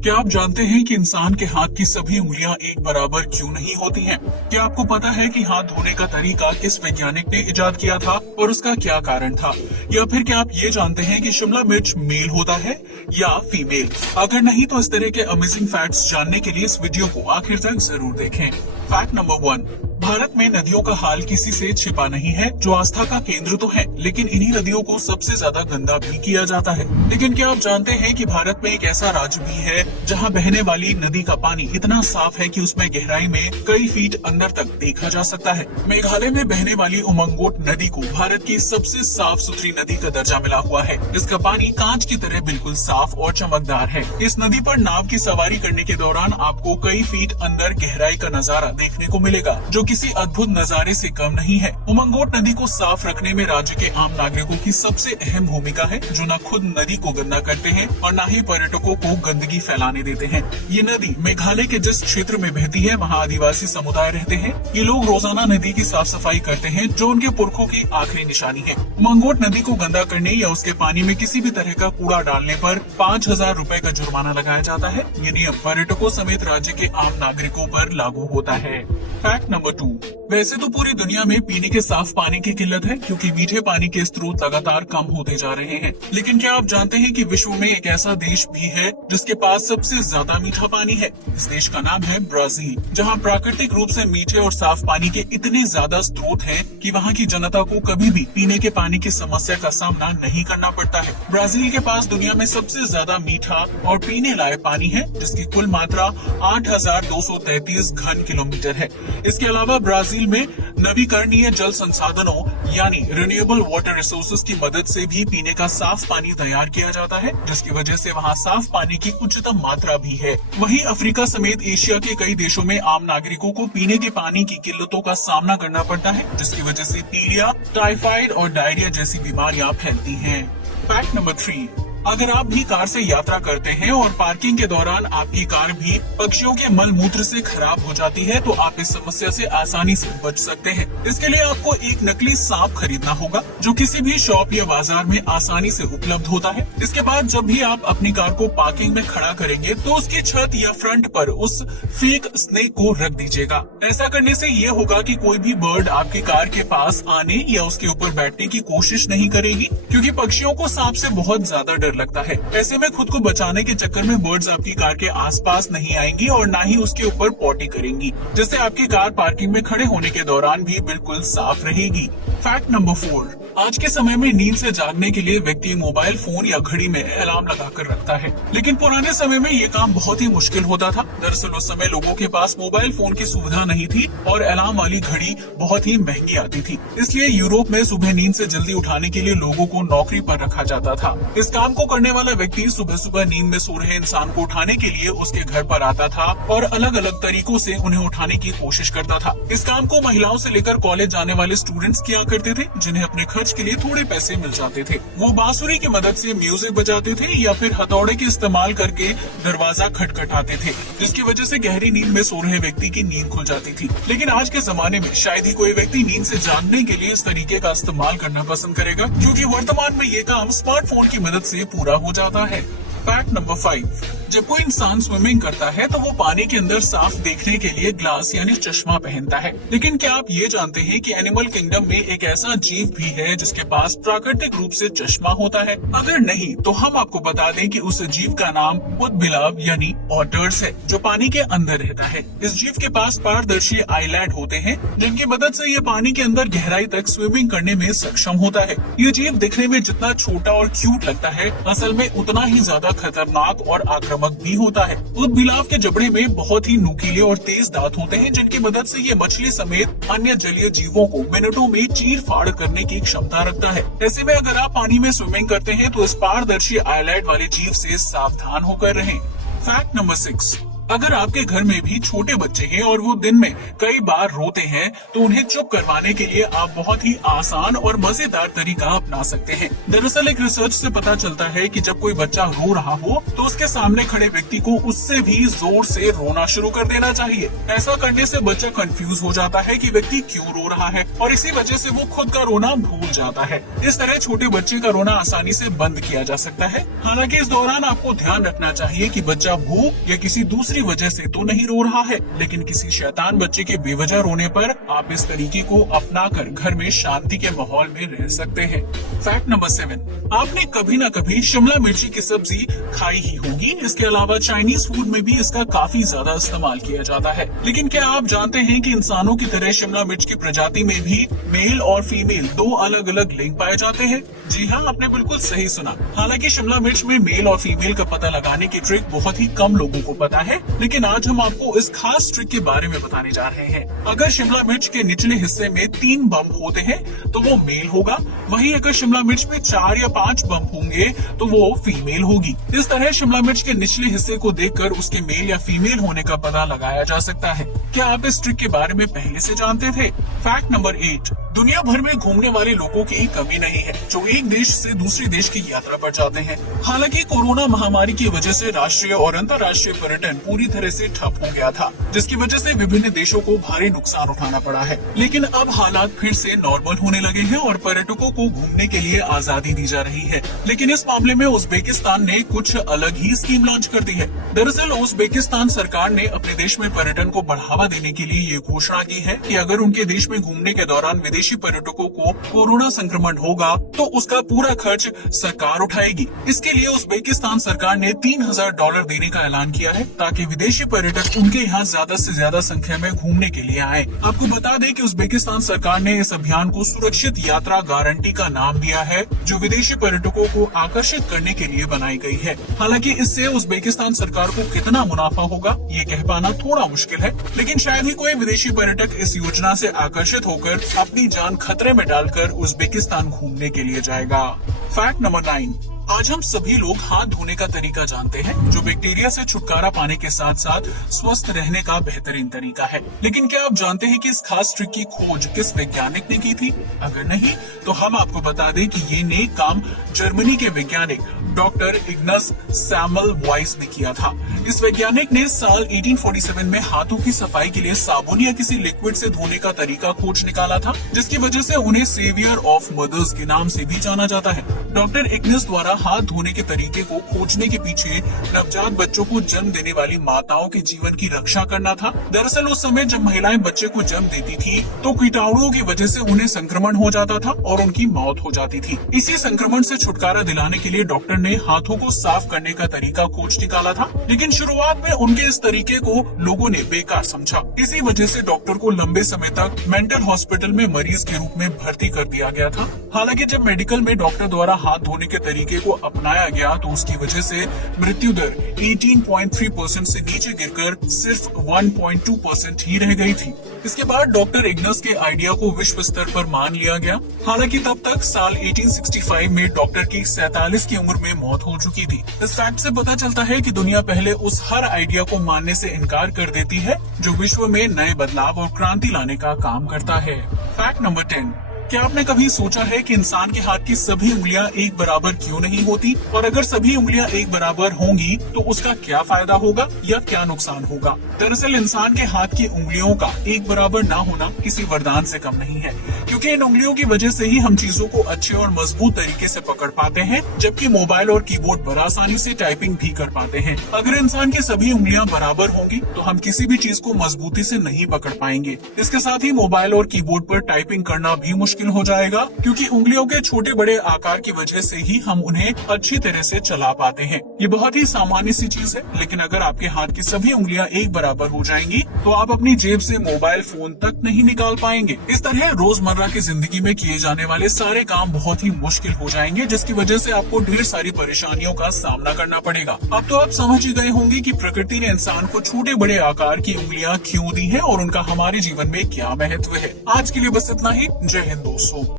क्या आप जानते हैं कि इंसान के हाथ की सभी उंगलियां एक बराबर क्यों नहीं होती हैं? क्या आपको पता है कि हाथ धोने का तरीका किस वैज्ञानिक ने इजाद किया था और उसका क्या कारण था? या फिर क्या आप ये जानते हैं कि शिमला मिर्च मेल होता है या फीमेल? अगर नहीं तो इस तरह के अमेजिंग फैक्ट्स जानने के लिए इस वीडियो को आखिर तक जरूर देखें। फैक्ट नंबर 1, भारत में नदियों का हाल किसी से छिपा नहीं है, जो आस्था का केंद्र तो है, लेकिन इन्हीं नदियों को सबसे ज्यादा गंदा भी किया जाता है। लेकिन क्या आप जानते हैं कि भारत में एक ऐसा राज्य भी है जहां बहने वाली नदी का पानी इतना साफ है कि उसमें गहराई में कई फीट अंदर तक देखा जा सकता है। मेघालय में बहने वाली उमंगोट नदी को भारत की सबसे साफ सुथरी नदी का दर्जा मिला हुआ है। इसका पानी कांच की तरह बिल्कुल साफ और चमकदार है। इस नदी पर नाव की सवारी करने के दौरान आपको कई फीट अंदर गहराई का नजारा देखने को मिलेगा, जो किसी अद्भुत नजारे से कम नहीं है। उमंगोट नदी को साफ रखने में राज्य के आम नागरिकों की सबसे अहम भूमिका है, जो न खुद नदी को गंदा करते हैं और न ही पर्यटकों को गंदगी फैलाने देते हैं। ये नदी मेघालय के जिस क्षेत्र में बहती है वहाँ आदिवासी समुदाय रहते हैं। ये लोग रोजाना नदी की साफ सफाई करते हैं, जो उनके पुरखों की आखिरी निशानी है। उमंगोट नदी को गंदा करने या उसके पानी में किसी भी तरह का कूड़ा डालने पर 5,000 रूपए का जुर्माना लगाया जाता है। ये नियम पर्यटकों समेत राज्य के आम नागरिकों पर लागू होता है। फैक्ट नंबर 2, वैसे तो पूरी दुनिया में पीने के साफ पानी की किल्लत है, क्योंकि मीठे पानी के स्रोत लगातार कम होते जा रहे हैं। लेकिन क्या आप जानते हैं कि विश्व में एक ऐसा देश भी है जिसके पास सबसे ज्यादा मीठा पानी है? इस देश का नाम है ब्राजील, जहां प्राकृतिक रूप से मीठे और साफ पानी के इतने ज्यादा स्रोत हैं कि वहां की जनता को कभी भी पीने के पानी की समस्या का सामना नहीं करना पड़ता है। ब्राजील के पास दुनिया में सबसे ज्यादा मीठा और पीने लायक पानी है, जिसकी कुल मात्रा 8,233 घन किलोमीटर है। इसके अलावा ब्राजील में नवीकरणीय जल संसाधनों यानी रिन्यूएबल वाटर रिसोर्सेज की मदद से भी पीने का साफ पानी तैयार किया जाता है, जिसकी वजह से वहाँ साफ पानी की उच्चतम मात्रा भी है। वहीं अफ्रीका समेत एशिया के कई देशों में आम नागरिकों को पीने के पानी की किल्लतों का सामना करना पड़ता है, जिसकी वजह से पीलिया, टाइफाइड और डायरिया जैसी बीमारियां फैलती हैं। फैक्ट नंबर 3, अगर आप भी कार से यात्रा करते हैं और पार्किंग के दौरान आपकी कार भी पक्षियों के मल मूत्र से खराब हो जाती है, तो आप इस समस्या से आसानी से बच सकते हैं। इसके लिए आपको एक नकली सांप खरीदना होगा, जो किसी भी शॉप या बाजार में आसानी से उपलब्ध होता है। इसके बाद जब भी आप अपनी कार को पार्किंग में खड़ा करेंगे, तो उसकी छत या फ्रंट पर उस फेक स्नेक को रख दीजिएगा। ऐसा करने से ये होगा कि कोई भी बर्ड आपकी कार के पास आने या उसके ऊपर बैठने की कोशिश नहीं करेगी, क्योंकि पक्षियों को सांप से बहुत ज्यादा लगता है। ऐसे में खुद को बचाने के चक्कर में बर्ड्स आपकी कार के आसपास नहीं आएंगी और ना ही उसके ऊपर पॉटी करेंगी, जिससे आपकी कार पार्किंग में खड़े होने के दौरान भी बिल्कुल साफ रहेगी। फैक्ट नंबर 4, आज के समय में नींद से जागने के लिए व्यक्ति मोबाइल फोन या घड़ी में अलार्म लगाकर रखता है, लेकिन पुराने समय में ये काम बहुत ही मुश्किल होता था। दरअसल उस समय लोगों के पास मोबाइल फोन की सुविधा नहीं थी और अलार्म वाली घड़ी बहुत ही महंगी आती थी। इसलिए यूरोप में सुबह नींद से जल्दी उठाने के लिए लोगों को नौकरी पर रखा जाता था। इस काम को करने वाला व्यक्ति सुबह सुबह नींद में सो रहे इंसान को उठाने के लिए उसके घर पर आता था और अलग अलग तरीकों से उन्हें उठाने की कोशिश करता था। इस काम को महिलाओं से लेकर कॉलेज जाने वाले स्टूडेंट्स किया करते थे, जिन्हें अपने खर्च के लिए थोड़े पैसे मिल जाते थे। वो बांसुरी की मदद से म्यूजिक बजाते थे या फिर हथौड़े के इस्तेमाल करके दरवाजा खटखटाते थे, जिसकी वजह से गहरी नींद में सो रहे व्यक्ति की नींद खुल जाती थी। लेकिन आज के जमाने में शायद ही कोई व्यक्ति नींद से जागने के लिए इस तरीके का इस्तेमाल करना पसंद करेगा, क्योंकि वर्तमान में ये काम स्मार्टफोन की मदद से पूरा हो जाता है। फैक्ट नंबर 5, जब कोई इंसान स्विमिंग करता है तो वो पानी के अंदर साफ देखने के लिए ग्लास यानी चश्मा पहनता है। लेकिन क्या आप ये जानते हैं कि एनिमल किंगडम में एक ऐसा जीव भी है जिसके पास प्राकृतिक रूप से चश्मा होता है? अगर नहीं तो हम आपको बता दें कि उस जीव का नाम उदबिलाव यानी ऑटर्स है, जो पानी के अंदर रहता है। इस जीव के पास पारदर्शी आईलैंड होते हैं, जिनकी मदद से ये पानी के अंदर गहराई तक स्विमिंग करने में सक्षम होता है। ये जीव दिखने में जितना छोटा और क्यूट लगता है, असल में उतना ही ज्यादा खतरनाक और आक्रामक भी होता है। उदबिलाव के जबड़े में बहुत ही नुकीले और तेज दांत होते हैं, जिनकी मदद से ये मछली समेत अन्य जलीय जीवों को मिनटों में चीर फाड़ करने की क्षमता रखता है। ऐसे में अगर आप पानी में स्विमिंग करते हैं तो इस पारदर्शी आईलैंड वाले जीव से सावधान होकर रहें। फैक्ट नंबर 6, अगर आपके घर में भी छोटे बच्चे हैं और वो दिन में कई बार रोते हैं, तो उन्हें चुप करवाने के लिए आप बहुत ही आसान और मजेदार तरीका अपना सकते हैं। दरअसल एक रिसर्च से पता चलता है कि जब कोई बच्चा रो रहा हो तो उसके सामने खड़े व्यक्ति को उससे भी जोर से रोना शुरू कर देना चाहिए। ऐसा करने से बच्चा कंफ्यूज हो जाता है कि व्यक्ति क्यों रो रहा है और इसी वजह से वो खुद का रोना भूल जाता है। इस तरह छोटे बच्चे का रोना आसानी से बंद किया जा सकता है। हालांकि इस दौरान आपको ध्यान रखना चाहिए कि बच्चा भूख या किसी दूसरी वजह से तो नहीं रो रहा है, लेकिन किसी शैतान बच्चे के बेवजह रोने पर आप इस तरीके को अपनाकर घर में शांति के माहौल में रह सकते हैं। फैक्ट नंबर 7, आपने कभी न कभी शिमला मिर्ची की सब्जी खाई ही होगी। इसके अलावा चाइनीज फूड में भी इसका काफी ज्यादा इस्तेमाल किया जाता है। लेकिन क्या आप जानते हैं कि इंसानों की तरह शिमला मिर्च की प्रजाति में भी मेल और फीमेल दो अलग अलग लिंग पाए जाते हैं? जी हाँ, आपने बिल्कुल सही सुना। हालांकि शिमला मिर्च में मेल और फीमेल का पता लगाने की ट्रिक बहुत ही कम लोगों को पता है, लेकिन आज हम आपको इस खास ट्रिक के बारे में बताने जा रहे हैं। अगर शिमला मिर्च के निचले हिस्से में 3 बम्ब होते हैं तो वो मेल होगा, वहीं अगर शिमला मिर्च में 4 या 5 बम्ब होंगे तो वो फीमेल होगी। इस तरह शिमला मिर्च के निचले हिस्से को देखकर उसके मेल या फीमेल होने का पता लगाया जा सकता है। क्या आप इस ट्रिक के बारे में पहले से जानते थे? फैक्ट नंबर 8, दुनिया भर में घूमने वाले लोगों की कमी नहीं है जो एक देश से दूसरे देश की यात्रा पर जाते हैं। हालांकि कोरोना महामारी की वजह से राष्ट्रीय और अंतर्राष्ट्रीय पर्यटन पूरी तरह से ठप हो गया था, जिसकी वजह से विभिन्न देशों को भारी नुकसान उठाना पड़ा है। लेकिन अब हालात फिर से नॉर्मल होने लगे हैं और पर्यटकों को घूमने के लिए आजादी दी जा रही है। लेकिन इस मामले में उज्बेकिस्तान ने कुछ अलग ही स्कीम लॉन्च कर दी है। दरअसल उज्बेकिस्तान सरकार ने अपने देश में पर्यटन को बढ़ावा देने के लिए ये घोषणा की है कि अगर उनके देश में घूमने के दौरान विदेशी पर्यटकों को कोरोना संक्रमण होगा तो उसका पूरा खर्च सरकार उठाएगी। इसके लिए उज्बेकिस्तान सरकार ने $3000 देने का ऐलान किया है ताकि विदेशी पर्यटक उनके यहाँ ज्यादा से ज्यादा संख्या में घूमने के लिए आए। आपको बता दें कि उज्बेकिस्तान सरकार ने इस अभियान को सुरक्षित यात्रा गारंटी का नाम दिया है, जो विदेशी पर्यटकों को आकर्षित करने के लिए बनाई गई है। हालांकि इससे उज्बेकिस्तान सरकार को कितना मुनाफा होगा ये कह पाना थोड़ा मुश्किल है, लेकिन शायद ही कोई विदेशी पर्यटक इस योजना से आकर्षित होकर अपनी जान खतरे में डालकर उज्बेकिस्तान घूमने के लिए जाएगा। फैक्ट नंबर 9, आज हम सभी लोग हाथ धोने का तरीका जानते हैं, जो बैक्टीरिया से छुटकारा पाने के साथ साथ स्वस्थ रहने का बेहतरीन तरीका है। लेकिन क्या आप जानते हैं कि इस खास ट्रिक की खोज किस वैज्ञानिक ने की थी? अगर नहीं तो हम आपको बता दें कि ये नेक काम जर्मनी के वैज्ञानिक डॉक्टर इग्नस सेमलवाइस ने किया था। इस वैज्ञानिक ने साल 1847 में हाथों की सफाई के लिए साबुन या किसी लिक्विड से धोने का तरीका खोज निकाला था, जिसकी वजह से उन्हें सेवियर ऑफ मदर्स के नाम से भी जाना जाता है। डॉक्टर इग्नस द्वारा हाथ धोने के तरीके को खोजने के पीछे नवजात बच्चों को जन्म देने वाली माताओं के जीवन की रक्षा करना था। दरअसल उस समय जब महिलाएं बच्चे को जन्म देती थी तो कीटाणुओं की वजह से उन्हें संक्रमण हो जाता था और उनकी मौत हो जाती थी। इसी संक्रमण से छुटकारा दिलाने के लिए डॉक्टर ने हाथों को साफ करने का तरीका खोज निकाला था, लेकिन शुरुआत में उनके इस तरीके को लोगों ने बेकार समझा। इसी वजह से डॉक्टर को लंबे समय तक मेंटल हॉस्पिटल में मरीज के रूप में भर्ती कर दिया गया था। हालांकि जब मेडिकल में डॉक्टर द्वारा हाथ धोने के तरीके को अपनाया गया तो उसकी वजह से मृत्यु दर 18.3% से नीचे गिरकर सिर्फ 1.2% ही रह गई थी। इसके बाद डॉक्टर इग्नस के आइडिया को विश्व स्तर पर मान लिया गया। हालांकि तब तक साल 1865 में डॉक्टर की 47 की उम्र में मौत हो चुकी थी। इस फैक्ट से पता चलता है कि दुनिया पहले उस हर आइडिया को मानने से इनकार कर देती है जो विश्व में नए बदलाव और क्रांति लाने का काम करता है। फैक्ट नंबर 10, क्या आपने कभी सोचा है कि इंसान के हाथ की सभी उंगलियां एक बराबर क्यों नहीं होती, और अगर सभी उंगलियां एक बराबर होंगी तो उसका क्या फायदा होगा या क्या नुकसान होगा? दरअसल इंसान के हाथ की उंगलियों का एक बराबर ना होना किसी वरदान से कम नहीं है, क्योंकि इन उंगलियों की वजह से ही हम चीजों को अच्छे और मजबूत तरीके से पकड़ पाते हैं, जबकि मोबाइल और कीबोर्ड पर आसानी से टाइपिंग भी कर पाते हैं। अगर इंसान की सभी उंगलियां बराबर होंगी तो हम किसी भी चीज को मजबूती से नहीं पकड़ पाएंगे। इसके साथ ही मोबाइल और कीबोर्ड पर टाइपिंग करना भी मुश्किल हो जाएगा, क्योंकि उंगलियों के छोटे बड़े आकार की वजह से ही हम उन्हें अच्छी तरह से चला पाते हैं। ये बहुत ही सामान्य सी चीज है, लेकिन अगर आपके हाथ की सभी उंगलियां एक बराबर हो जाएंगी तो आप अपनी जेब से मोबाइल फोन तक नहीं निकाल पाएंगे। इस तरह रोजमर्रा की जिंदगी में किए जाने वाले सारे काम बहुत ही मुश्किल हो जाएंगे, जिसकी वजह से आपको ढेर सारी परेशानियों का सामना करना पड़ेगा। अब तो आप समझ ही गए होंगे कि प्रकृति ने इंसान को छोटे बड़े आकार की उंगलियां क्यों दी है और उनका हमारे जीवन में क्या महत्व है। आज के लिए बस इतना ही। जय हिंद दोस्तों।